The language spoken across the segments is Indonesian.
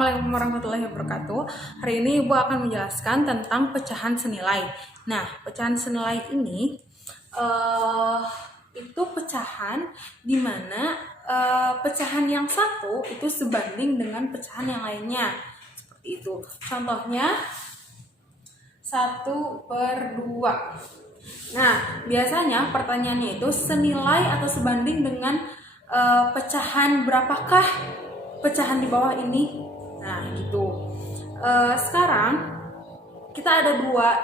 Assalamualaikum warahmatullahi wabarakatuh. Hari ini Ibu akan menjelaskan tentang pecahan senilai. Nah, pecahan senilai ini itu pecahan di mana pecahan yang satu itu sebanding dengan pecahan yang lainnya. Seperti itu. Contohnya 1/2. Nah, biasanya pertanyaannya itu senilai atau sebanding dengan pecahan berapakah pecahan di bawah ini. Nah, gitu. Sekarang kita ada dua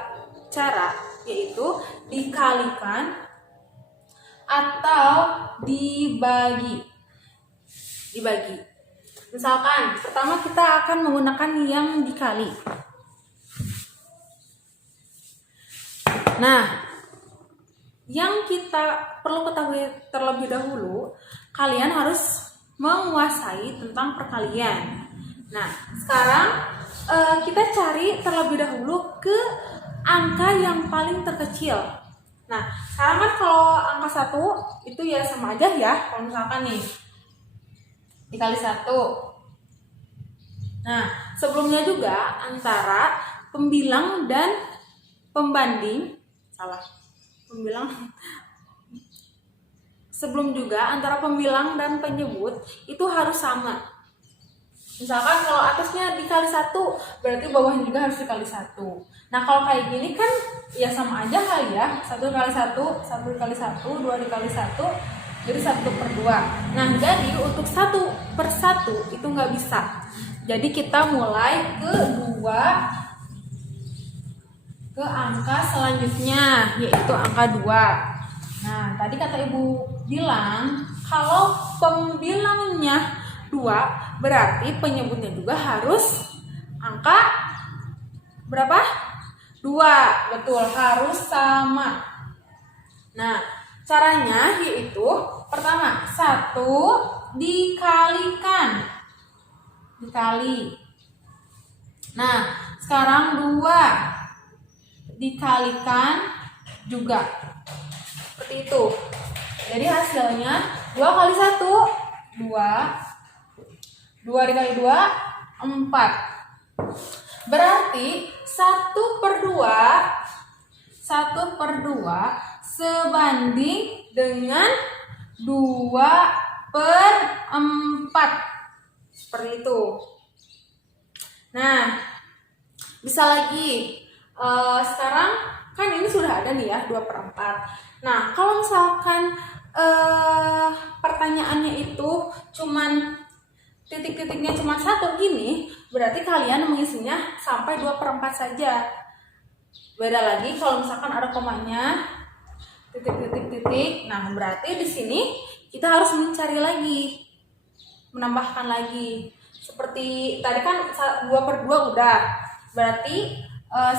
cara, yaitu dikalikan atau dibagi. Misalkan pertama kita akan menggunakan yang dikali. Nah, yang kita perlu ketahui terlebih dahulu, kalian harus menguasai tentang perkalian. Nah, sekarang kita cari terlebih dahulu ke angka yang paling terkecil. Nah, sekarang kan kalau angka 1 itu ya sama aja ya. Kalau misalkan nih dikali 1. Nah, sebelumnya juga antara pembilang dan pembanding, sebelum juga antara pembilang dan penyebut itu harus sama. Misalkan kalau atasnya dikali 1, berarti bawahnya juga harus dikali 1. Nah, kalau kayak gini kan ya sama aja kali ya. 1 kali 1, 1 dikali 1, 2 dikali 1, jadi 1/2. Nah, jadi untuk 1/1 itu nggak bisa. Jadi kita mulai ke angka selanjutnya, yaitu angka 2. Nah, tadi kata Ibu bilang kalau pembilangnya 2, berarti penyebutnya juga harus angka berapa? 2. Betul, harus sama. Nah, caranya yaitu pertama 1 dikalikan. Nah, sekarang 2 dikalikan juga. Seperti itu. Jadi hasilnya 2 kali 1, 2. 2 dikali 2, 4. Berarti 1/2 sebanding dengan 2/4. Seperti itu. Nah, bisa lagi. Sekarang kan ini sudah ada nih ya 2/4. Nah, kalau misalkan pertanyaannya itu cuman titik-titiknya cuma 1 gini, berarti kalian mengisinya sampai 2/4 saja. Beda lagi kalau misalkan ada komanya titik-titik-titik. Nah, berarti di sini kita harus mencari lagi, menambahkan lagi. Seperti tadi kan 2/2 udah. Berarti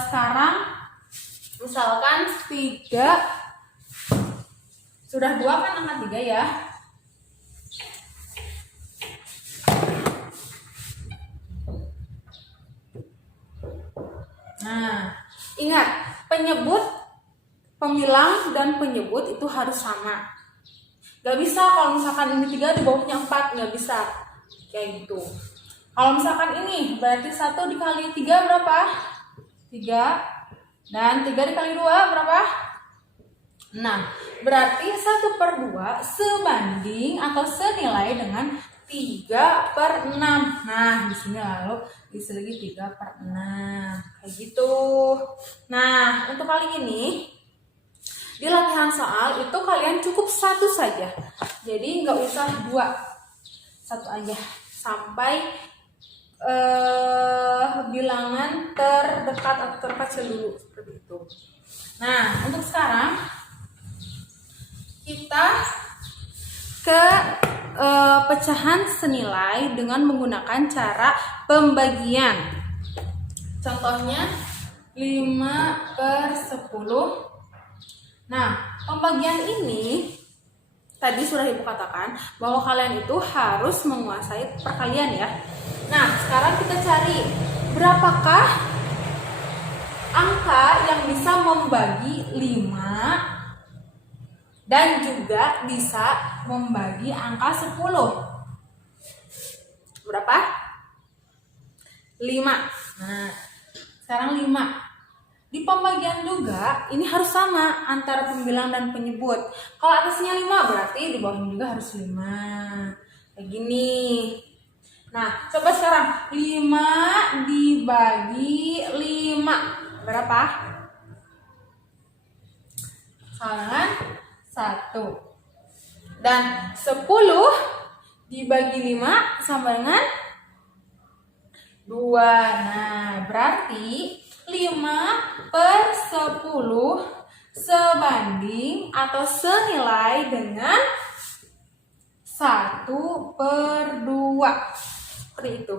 sekarang misalkan 3, sudah 2 kan angka 3 ya. Nah, ingat, pembilang dan penyebut itu harus sama. Gak bisa kalau misalkan ini 3 di bawahnya 4, gak bisa kayak gitu. Kalau misalkan ini berarti 1 dikali 3 berapa? 3. Dan 3 dikali 2 berapa? 6. Berarti 1/2 sebanding atau senilai dengan 3/6. Nah, di sini lalu isi lagi 3/6. Kayak gitu. Nah, untuk kali ini di latihan soal itu kalian cukup 1 saja. Jadi nggak usah 2. 1 aja sampai bilangan terdekat atau terkecil dulu, seperti itu. Nah, untuk sekarang kita ke pecahan senilai dengan menggunakan cara pembagian. Contohnya 5/10. Nah, pembagian ini tadi sudah Ibu katakan bahwa kalian itu harus menguasai perkalian ya. Nah, sekarang kita cari berapakah angka yang bisa membagi 5 dan juga bisa membagi angka 10. Berapa? 5. Nah, sekarang 5. Di pembagian juga ini harus sama antara pembilang dan penyebut. Kalau atasnya 5 berarti di bawahnya juga harus 5. Kayak gini. Nah, coba sekarang 5 dibagi 5 berapa? Sama 1. Dan 10 dibagi 5 sama dengan 2. Nah, berarti 5/10 sebanding atau senilai dengan 1/2. Seperti itu.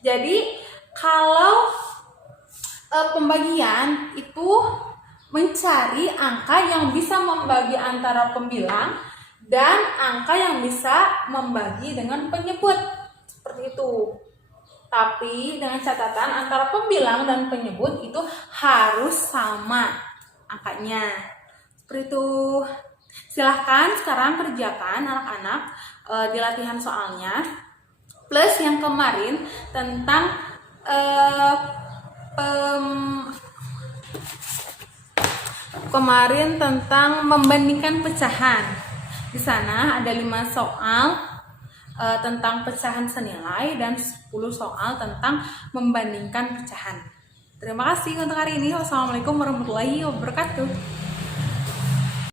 Jadi, kalau pembagian itu mencari angka yang bisa membagi antara pembilang dan angka yang bisa membagi dengan penyebut. Seperti itu. Tapi dengan catatan antara pembilang dan penyebut itu harus sama angkanya. Seperti itu. Silahkan sekarang kerjakan anak-anak di latihan soalnya. Plus yang kemarin tentang membandingkan pecahan. Di sana ada 5 soal tentang pecahan senilai dan 10 soal tentang membandingkan pecahan. Terima kasih untuk hari ini. Wassalamualaikum warahmatullahi wabarakatuh.